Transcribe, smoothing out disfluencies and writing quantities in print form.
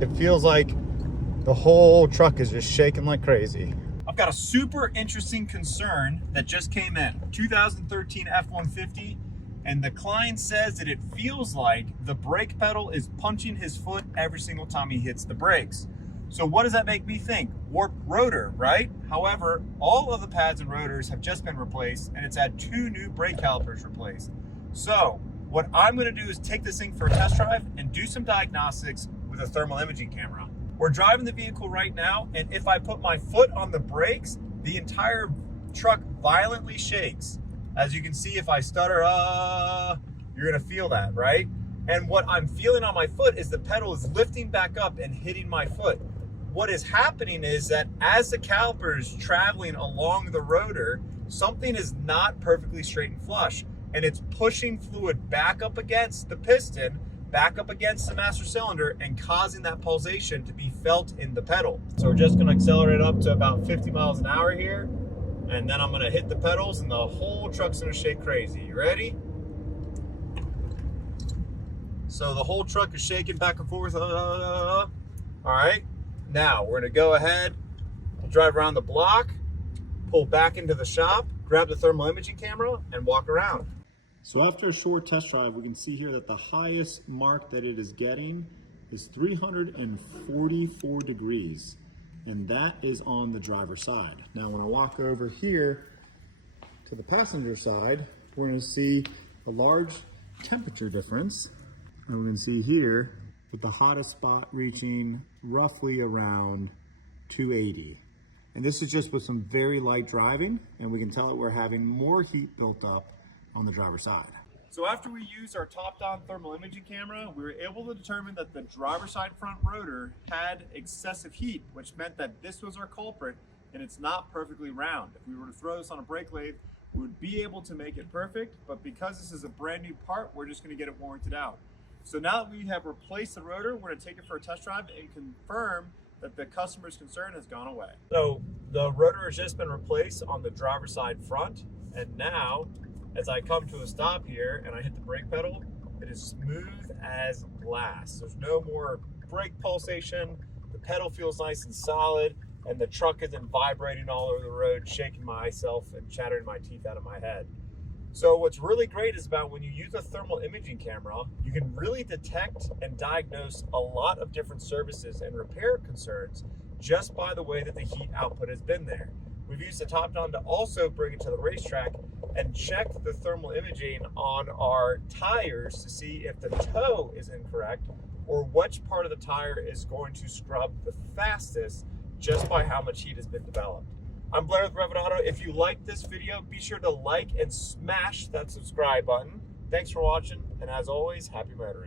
it feels like the whole truck is just shaking like crazy. I've got a super interesting concern that just came in. 2013 F-150, and the client says that it feels like the brake pedal is punching his foot every single time he hits the brakes. So what does that make me think? Warped rotor, right? However, all of the pads and rotors have just been replaced, and it's had 2 new brake calipers replaced. So what I'm gonna do is take this thing for a test drive and do some diagnostics with a thermal imaging camera. We're driving the vehicle right now, and if I put my foot on the brakes, the entire truck violently shakes. As you can see, if I stutter, you're gonna feel that, right? And what I'm feeling on my foot is the pedal is lifting back up and hitting my foot. What is happening is that as the caliper is traveling along the rotor, something is not perfectly straight and flush, and it's pushing fluid back up against the piston, back up against the master cylinder, and causing that pulsation to be felt in the pedal. So we're just gonna accelerate up to about 50 miles an hour here, and then I'm gonna hit the pedals and the whole truck's gonna shake crazy. You ready? So the whole truck is shaking back and forth. All right, now we're gonna go ahead, drive around the block, pull back into the shop, grab the thermal imaging camera, and walk around. So after a short test drive, we can see here that the highest mark that it is getting is 344 degrees, and that is on the driver's side. Now when I walk over here to the passenger side, we're gonna see a large temperature difference. And we're gonna see here that the hottest spot reaching roughly around 280. And this is just with some very light driving, and we can tell that we're having more heat built up on the driver's side. So after we used our top-down thermal imaging camera, we were able to determine that the driver's side front rotor had excessive heat, which meant that this was our culprit, and it's not perfectly round. If we were to throw this on a brake lathe, we would be able to make it perfect, but because this is a brand new part, we're just gonna get it warranted out. So now that we have replaced the rotor, we're gonna take it for a test drive and confirm that the customer's concern has gone away. So the rotor has just been replaced on the driver's side front, and now as I come to a stop here and I hit the brake pedal, it is smooth as glass. There's no more brake pulsation, the pedal feels nice and solid, and the truck isn't vibrating all over the road, shaking myself and chattering my teeth out of my head. So what's really great is about when you use a thermal imaging camera, you can really detect and diagnose a lot of different services and repair concerns just by the way that the heat output has been there. We've used the top-down to also bring it to the racetrack and check the thermal imaging on our tires to see if the toe is incorrect or which part of the tire is going to scrub the fastest just by how much heat has been developed. I'm Blair with Revit Auto. If you like this video, be sure to like and smash that subscribe button. Thanks for watching, and as always, happy motoring.